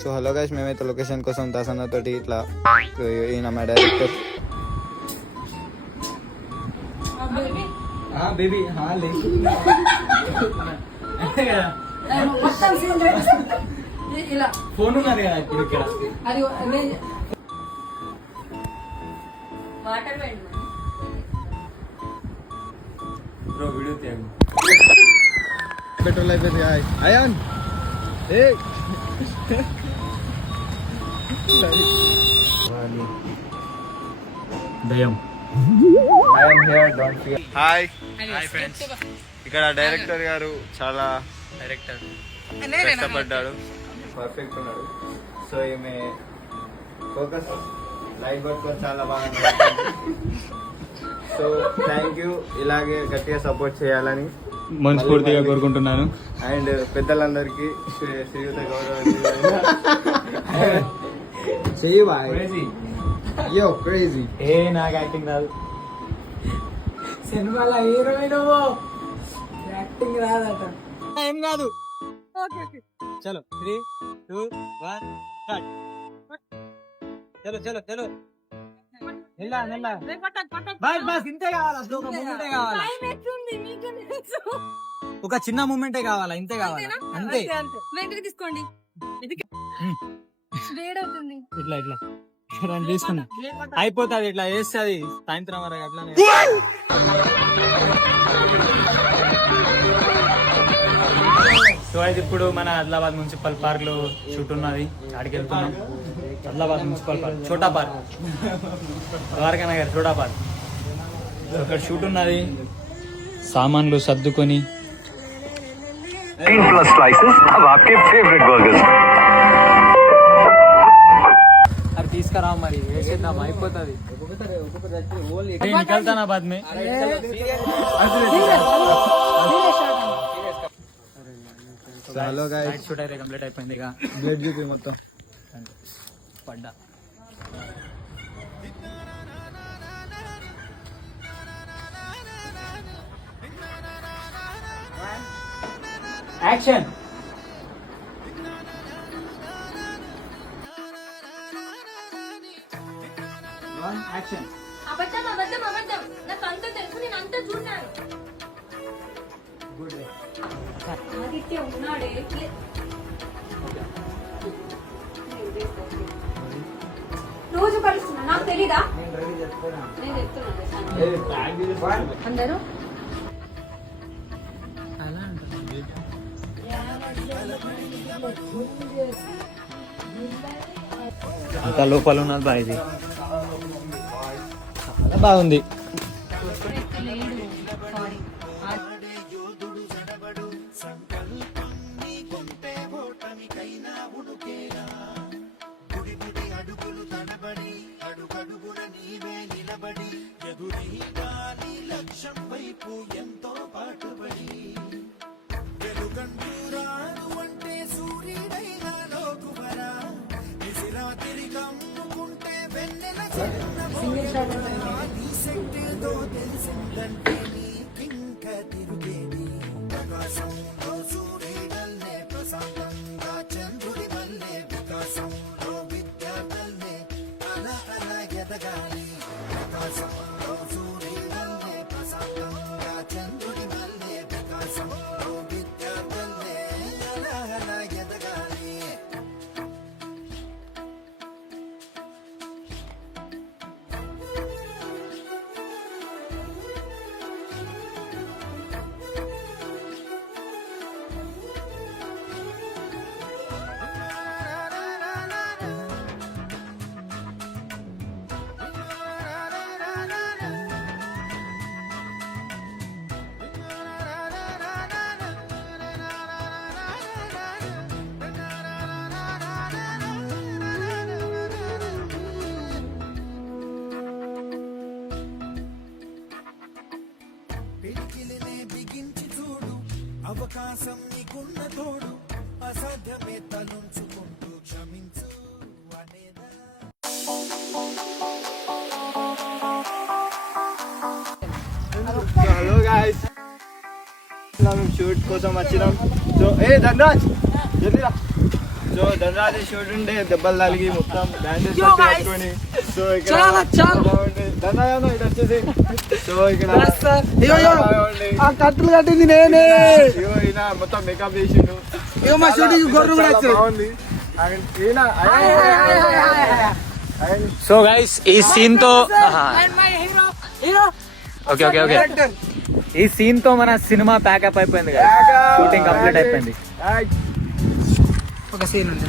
So hello guys, మేమైతే location కోసం దాసన్న తోటి ఇట్లా ఈయన మా డైరెక్టర్ బేబీ ఫోన్ ఉన్నది కదా ఇప్పుడు ఇక్కడ బ్రో వీడియో తీయండి. పెట్రోల్ అయిపోయింది అయాన్ దయం. హాయ్ ఫ్రెండ్స్, ఇక్కడ డైరెక్టర్ గారు చాలా కష్టపడ్డాడు, పర్ఫెక్ట్ ఉన్నాడు. సో ఈమె ఫోకస్ లైట్ పట్టుకొని చాలా బాగా సో థ్యాంక్ యూ. ఇలాగే గట్టిగా సపోర్ట్ చేయాలని మనస్ఫూర్తిగా కోరుకుంటున్నాను. అండ్ పెద్దలందరికీ శ్రీయుత గౌరవం క్రేజీ. ఏ నాకు యాక్టింగ్ రాదు. సినిమాలో హీరోయిన్ యాక్టింగ్ రాదట. ఏం కాదు. చలో 3, 2, 1 స్టార్ట్. చలో చలో చలో బస్ ఇంతే కావాలా? ఒక మూమెంటే కావాలా? ఒక చిన్న మూమెంటే కావాలా? ఇంతే కావాలా? అంతే. తీసుకోండి. ఇట్లా ఇట్లా తీసుకున్నా అయిపోతుంది. ఇట్లా వేస్తుంది సాయంత్రం వరకు అట్లానే. సో అయితే ఇప్పుడు మన ఆదిలాబాద్ మున్సిపల్ పార్క్ లో షూట్ ఉన్నది, అక్కడికి వెళ్తున్నాం. ఆదిలాబాద్ మున్సిపల్ పార్క్, చోటా పార్క్, ద్వారకా నగర్ చోటా పార్క్. అక్కడ షూట్ ఉన్నది. సామాన్లు సర్దుకొని అది తీసుకురా, మరి వేసేద్దాం, అయిపోతుంది. నికల్తానా బాద్ మే. హలో గైస్, షూట్ అయితే కంప్లీట్ అయిపోయింది. ఇక బ్లడ్ చూపి మొత్తం పడ్డా. యాక్షన్. యాక్షన్. అబద్ధం అబద్ధం అబద్ధం, నాకు అంతా తెలుసు, నేను అంతా చూశాను. గుడ్. ఆదిత్య ఉన్నాడే. రోజు కలుస్తున్నా, నాకు తెలీదా? నేను చెప్తున్నాను అందరూ. అంతా లోపల ఉన్నది బా. ఇది చాలా బాగుంది. అవకాశం నీకున్న తోడు, అసాధ్యమే తలుంచుకుంటూ క్షమించు అనేదా. హలో గాయ్స్, మేము షూట్ కోసం వచ్చినాం. సో ధనరాజ్ జల్దీరా. సో ధనరాజ్ షూట్ ఉండే దెబ్బలు తలిగి మొత్తం బ్యాండేజ్ పెట్టుకొని. సో ఇక్కడ ధనరాజ్ ఇటు వచ్చేసి. సో ఇక్కడ ఆ కట్టులు కట్టింది నేనే. ఈయన మొత్తం మేకప్ చేసిండు. మా షూటింగ్ గొర్రెలు కూడా వచ్చాయి. బాగుంది. సో గైస్ ఈ సీన్ తో ఓకే ఓకే ఓకే ఈ సీన్ తో మన సినిమా ప్యాకప్ అయిపోయింది కదా, షూటింగ్ కంప్లీట్ అయిపోయింది. ఒక సీన్ ఉంది.